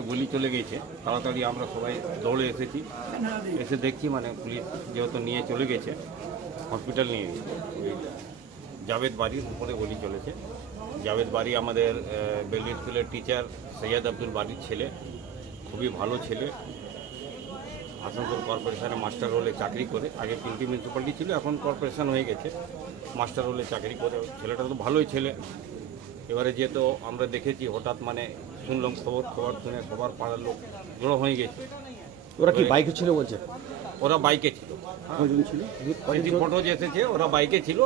গুলি চলে গেছে, তাড়াতাড়ি আমরা সবাই দৌড়ে এসেছি, এসে দেখছি মানে পুলিশ যেহেতু নিয়ে চলে গেছে, হসপিটাল নিয়ে গেছে। ওই জাভেদ বাড়ির উপরে গুলি চলেছে। জাভেদ বাড়ি আমাদের বেলভি স্কুলের টিচার সৈয়দ আব্দুল বাড়ির ছেলে, খুবই ভালো ছেলে। আসানসোল কর্পোরেশনে মাস্টার রোলে চাকরি করে, আগে পিন্টি মিউনিসিপ্যালিটি ছিল, এখন কর্পোরেশন হয়ে গেছে, মাস্টার রোলে চাকরি করে। ছেলেটা তো ভালোই ছেলে। এবারে যেহেতু আমরা দেখেছি হঠাৎ মানে শুনলাম খবর শুনে সবার পাড়ার লোক জড়ো হয়ে গেছে। ওরা কি বাইকে ছিল বলছে? ওরা বাইকে ছিল, ফটো যে এসেছে ওরা বাইকে ছিল।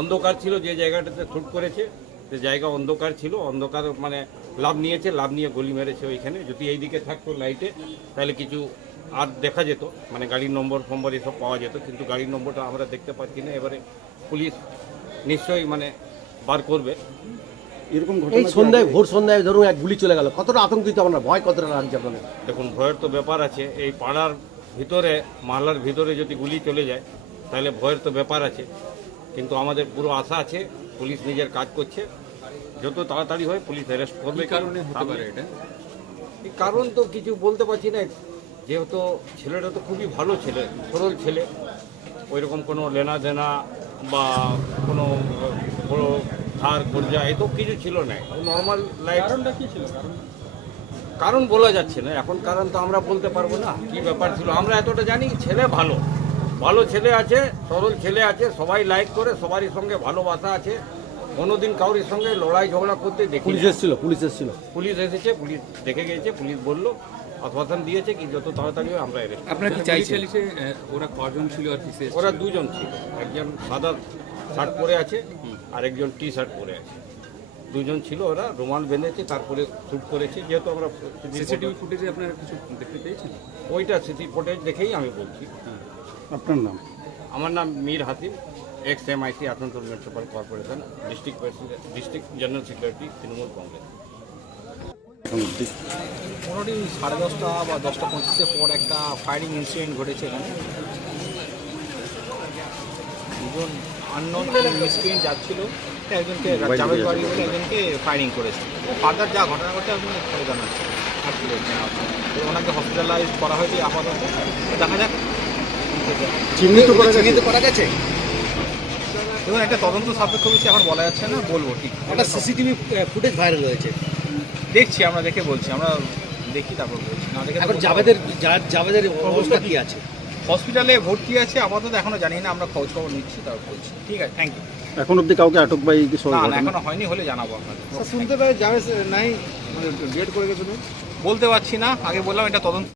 অন্ধকার ছিল, যে জায়গাটাতে শ্যুট করেছে সে জায়গা অন্ধকার ছিল। অন্ধকার মানে লাভ নিয়েছে, লাভ নিয়ে গুলি মেরেছে ওইখানে। যদি এইদিকে থাকতো লাইটে তাহলে কিছু আর দেখা যেত, মানে গাড়ির নম্বর ফম্বর এসব পাওয়া যেত, কিন্তু গাড়ির নম্বরটা আমরা দেখতে পাচ্ছি না। এবারে পুলিশ নিশ্চয়ই মানে বার করবে। এরকম এই সন্ধ্যায়, ভোর সন্ধ্যায় ধরুন এক গুলি চলে গেল, কতটা আতঙ্কিত আমরা, ভয় কতটা লাগছে আপনাদের? দেখুন, ভয়ের তো ব্যাপার আছে। এই পাড়ার ভিতরে, মহল্লার ভিতরে যদি গুলি চলে যায় তাহলে ভয়ের তো ব্যাপার আছে। কিন্তু আমাদের পুরো আশা আছে, পুলিশ নিজের কাজ করছে, যত তাড়াতাড়ি হয় পুলিশ অ্যারেস্ট করবে। কারণে হতে পারে এটা, এই কারণ তো কিছু বলতে পারছি না, যেহেতু ছেলেটা তো খুবই ভালো ছেলে, সরল ছেলে, ওইরকম কোনো লেনা দেনা বা কোনো বড় ধার কর্জা এসব কিছু ছিল না, নর্মাল লাইফ। কারণটা কী ছিল? কারণ বলা যাচ্ছে না এখন, কারণ তো আমরা বলতে পারবো না কি ব্যাপার ছিল। আমরা এতটা জানি ছেলে ভালো, ভালো ছেলে আছে, সরল ছেলে আছে, সবাই লাইক করে, সবারই সঙ্গে ভালোবাসা আছে, কোনোদিন কারোর সঙ্গে লড়াই ঝগড়া করতে দেখি। পুলিশ এসেছিল? পুলিশ এসেছে, পুলিশ দেখে গেছে, পুলিশ বললো, আশ্বাসন দিয়েছে কি যত তাড়াতাড়ি হয় আমরা অ্যারেস্ট। আপনারা কি চাইছেন? ওরা কজন ছিল আর কি? ওরা দুজন ছিল, একজন সাদা শার্ট পরে আছে আর একজন টি শার্ট পরে আছে। দুজন ছিল, ওরা রুমাল বেঁধেছে, তারপরে শ্যুট করেছে। যেহেতু আমরা সিসিটিভি ফুটেজে আপনারা কিছু দেখতে পেয়েছেন? ওইটা সিসি ফুটেজ দেখেই আমি বলছি। আপনার নাম? আমার নাম Mir Hatim, x MIC Asansol municipal corporation, district general secretary, Trinamool Congress. 10:30 বা 10:25 পর একটা ফায়ারিং ইনসিডেন্ট ঘটেছে এখানে। দুজন আননোন মিসক্রিয়েন্ট যাচ্ছিল, একজনকে জাভেদ বাড়ি বলে একজনকে ফায়ারিং করেছে। ফার্দার যা ঘটনা ঘটে আপনি পরে জানাচ্ছেন। ওনাকে হসপিটালাইজ করা হয়েছে আপাতত, দেখা যাক। চিহ্নিত করা গেছে? দেখুন, একটা তদন্ত সাপেক্ষ বিষয় এখন বলা যাচ্ছে না, বলবো ঠিক। একটা সিসিটিভি ফুটেজ ভাইরাল হয়েছে, দেখছি, আমরা দেখে বলছি, আমরা দেখি তারপর বলছি। না দেখে এখন জাভেদের অবস্থা কি আছে? হসপিটালে ভর্তি আছে আপাতত, এখনো জানি না, আমরা খোঁজ খবর নিচ্ছি, তারপর বলছি। ঠিক আছে, থ্যাংক ইউ। এখন অবধি কাউকে আটক বা না, এখনো হয়নি, হলে জানাবো আপনাদের। শুনতে পাই জাভেদ নাই, মানে ডেট করে গেছিল, বলতে পারছি না, আগে বললাম এটা তদন্ত।